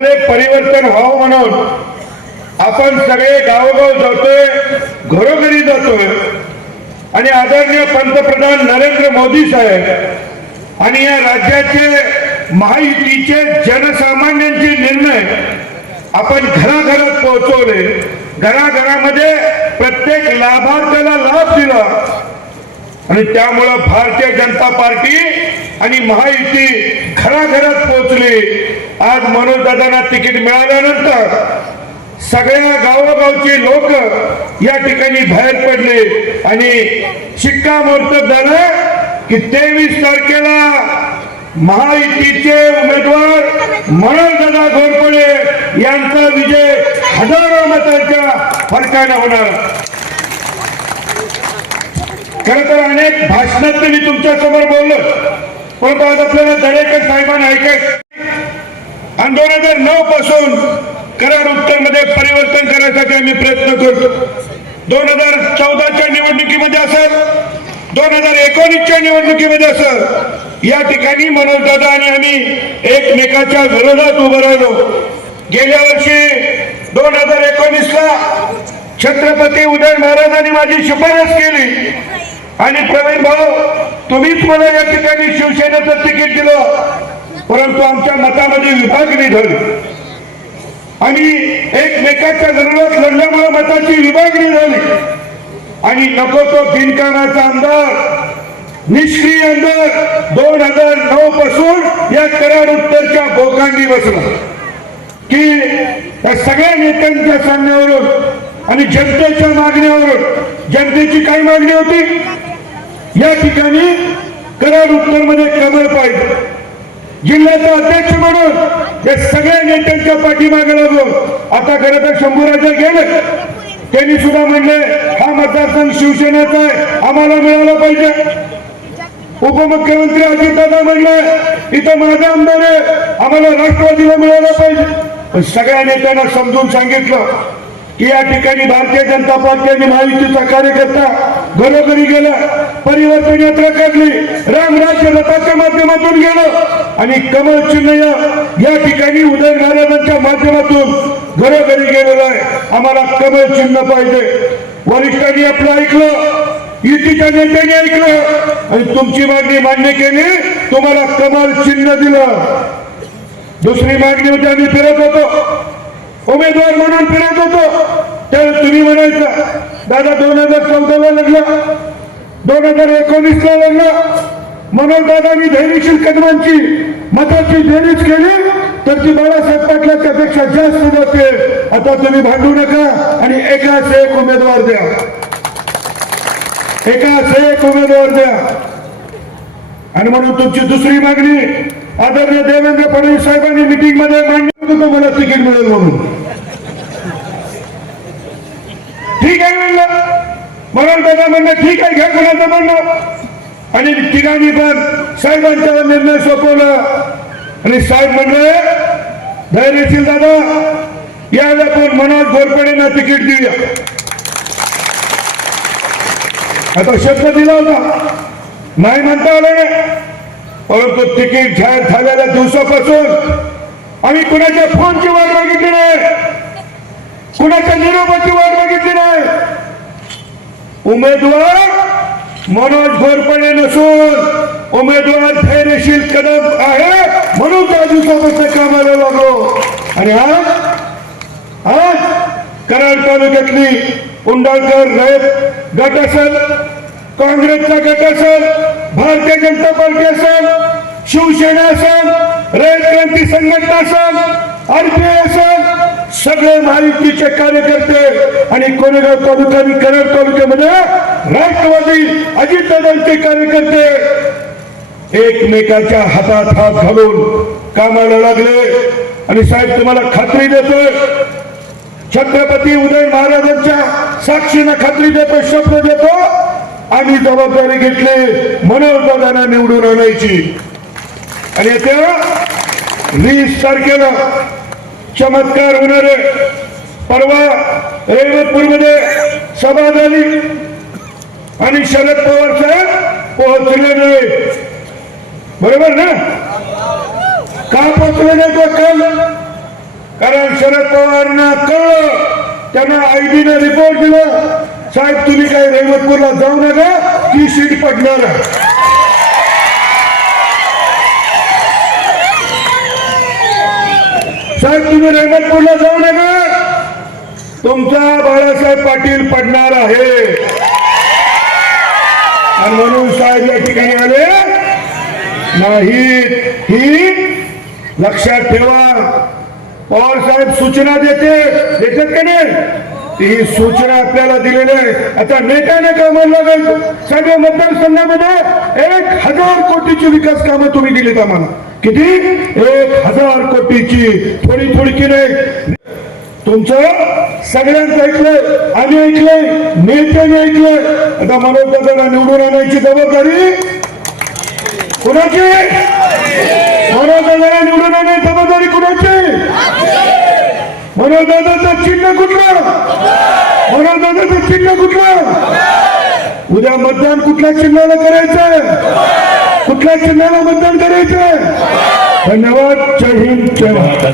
परिवर्तन व्हावं म्हणून आपण सगळे गावोगाव जातोय घरोघरी जातोय. आणि आदरणीय पंतप्रधान नरेंद्र मोदी साहेब आणि या राज्याचे महायुतीचे जनसामान्यांचे निर्णय आपण घराघरात पोहोचवले. घराघरामध्ये प्रत्येक लाभार्थ्याला लाभ दिला. आणि त्यामुळं भारतीय जनता पार्टी आणि महायुती घराघरात पोहोचली. आज मनोज दादांना तिकीट मिळाल्यानंतर सगळ्या गावोगावचे लोक या ठिकाणी बाहेर पडले आणि शिक्कामोर्तब झालं की तेवीस तारखेला महायुतीचे उमेदवार मनोज दादा घोरपडे यांचा विजय हजारो मतांच्या फरकाने होणार. खर तर अनेक भाषणात मी तुमच्यासमोर बोललो. परंतु आज आपल्याला दरेकर साहेबांना ऐकायचं आणि दोन हजार नऊ पासून करार उत्तरमध्ये परिवर्तन करण्यासाठी आम्ही प्रयत्न करतो. दोन हजार चौदाच्या निवडणुकीमध्ये असेल दोन हजार एकोणीसच्या निवडणुकीमध्ये असेल या ठिकाणी मनोज दादा आणि आम्ही एकमेकाच्या विरोधात उभं राहिलो. गेल्या वर्षी दोन हजार एकोणीसला छत्रपती उदय महाराजांनी माझी शिफारस केली. आणि प्रवीण भाऊ तुम्हीच मला या ठिकाणी शिवसेनेचं तिकीट दिलं. परंतु आमच्या मतामध्ये विभागणी झाली आणि एकमेकाच्या विरोधात लढल्यामुळे मताची विभागणी झाली. आणि नको तो बिनकामाचा आमदार निष्क्रिय आमदार दोन हजार नऊ पासून या कराड उत्तरच्या बोकांडी बसला. की या सगळ्या नेत्यांच्या सांगण्यावरून आणि जनतेच्या मागण्यावरून जनतेची काय मागणी होती? या ठिकाणी कराड उत्तरमध्ये कमळ पाहिजे. जिल्ह्याचा अध्यक्ष म्हणून हे सगळ्या नेत्यांच्या पाठीमागे लागून आता खरं तर शंभूराजे गेले. त्यांनी सुद्धा म्हणले हा मतदारसंघ शिवसेनेचा आहे आम्हाला मिळाला पाहिजे. उपमुख्यमंत्री अजितदादा म्हणले इथं माझा आमदार आहे आम्हाला राष्ट्रवादीला मिळाला पाहिजे. सगळ्या नेत्यांना समजून सांगितलं की या ठिकाणी भारतीय जनता पार्टी आणि महायुतीचा कार्यकर्ता घरोघरी गेला परिवर्तन यात्रा काढली रामराज्य रथाच्या माध्यमातून गेलं. आणि कमल चिन्ह या ठिकाणी उदय महाराजांच्या माध्यमातून घरोघरी गेलेलं आहे. आम्हाला कमल चिन्ह पाहिजे. वरिष्ठांनी आपलं ऐकलं युतीच्या नेत्यांनी ऐकलं आणि तुमची मागणी मान्य केली तुम्हाला कमल चिन्ह दिलं. दुसरी मागणी होती आम्ही फिरत होतो. उमेदवार म्हणून फिरत होतो. त्यावेळेस तुम्ही म्हणायचं दादा दोन हजार चौदाला लढला. दोन हजार एकोणीस ला म्हणून मनोज धैर्यशील कदमांची मताची बेरीज केली तर ती बाळासाहेब पाटलाच्या पेक्षा जास्त जाते. आता तुम्ही भांडू नका आणि एकाच एक उमेदवार द्या. एकाच एक उमेदवार द्या. आणि म्हणून तुमची दुसरी मागणी आदरणीय देवेंद्र फडणवीस साहेबांनी मिटिंगमध्ये मांडली होती तुम्हाला तिकीट मिळेल म्हणून. ठीक आहे म्हणलं? म्हणून दादा म्हणणं ठीक आहे घ्या कोणाचं म्हणणं. आणि तिघांनी पण साहेबांचा निर्णय सोपवला. आणि साहेब म्हणले धैर्यशील दादा यायला पण मनोज घोरपडेंना तिकीट देऊया. आता शब्द दिला होता. नाही म्हणता आलं परंतु तिकीट जाहीर झालेल्या दिवसापासून आम्ही कुणाच्या फोनची वाट बघितली नाही. कुणाच्या निरोपाची वाट बघितली नाही. उमेदवार मनोज घोरपणे नसून उमेदवार फेरेशील कदम आहे म्हणून त्या सोबत कामाला लागलो. आणि आज आज कराड तालुक्यातली उंडाळकर रयत गट असेल काँग्रेसचा गट असेल भारतीय जनता पार्टी असेल शिवसेना असेल रयत क्रांती संघटना असेल आरपीआय असेल सगळे महायुतीचे कार्यकर्ते आणि कोरेगाव तालुका आणि कराड तालुक्यामध्ये राष्ट्रवादी अजितदादांचे कार्यकर्ते एकमेकाच्या हातात हात घालून कामाला लागले. आणि साहेब तुम्हाला खात्री देतोय छत्रपती उदय महाराजांच्या साक्षीनं खात्री देतो शब्द देतो आम्ही जबाबदारी घेतली मनोरदादांना निवडून आणायची. आणि त्या वीस तारखेला चमत्कार होणार आहे परवा रेवतपूरमध्ये सभा झाली आणि शरद पवार साहेब पोहोचले नाही. बरोबर ना? का पोहोचले नाही तो काल? कारण शरद पवारांना कळलं. त्यांना आयबीने रिपोर्ट दिला. साहेब तुम्ही काही रेवतपूरला जाऊ नका? ती सीट पडणार साहेब तुम्ही रेमतपूरला जाऊ नका. तुमचा बाळासाहेब पाटील पडणार आहे. आणि म्हणून साहेब या ठिकाणी आले. नाही ही लक्षात ठेवा. पवार साहेब सूचना देते. देतात का नाही? ही सूचना आपल्याला दिलेली आहे. आता नेत्याने कामाला लागायचं सगळ्या मतदारसंघामध्ये एक हजार कोटीची विकास कामं तुम्ही दिलीत आम्हाला. किती? एक हजार कोटीची. थोडी थोडी की नाही? तुमचं सगळ्यांचं ऐकलंय आम्ही ऐकलंय नेत्याने ऐकलंय. आता मनोज दादाला निवडून आणायची जबाबदारी? कुणाची? मनोज दादाला निवडून आणायची जबाबदारी कुणाची? मनोज दादाचं चिन्ह कुठलं? मनोज दादाचं चिन्ह कुठलं? उद्या मतदान कुठल्या चिन्हाला करायचं कुठल्या चिन्हाला मतदान करायचं. धन्यवाद. जय हिंद. जय भारत.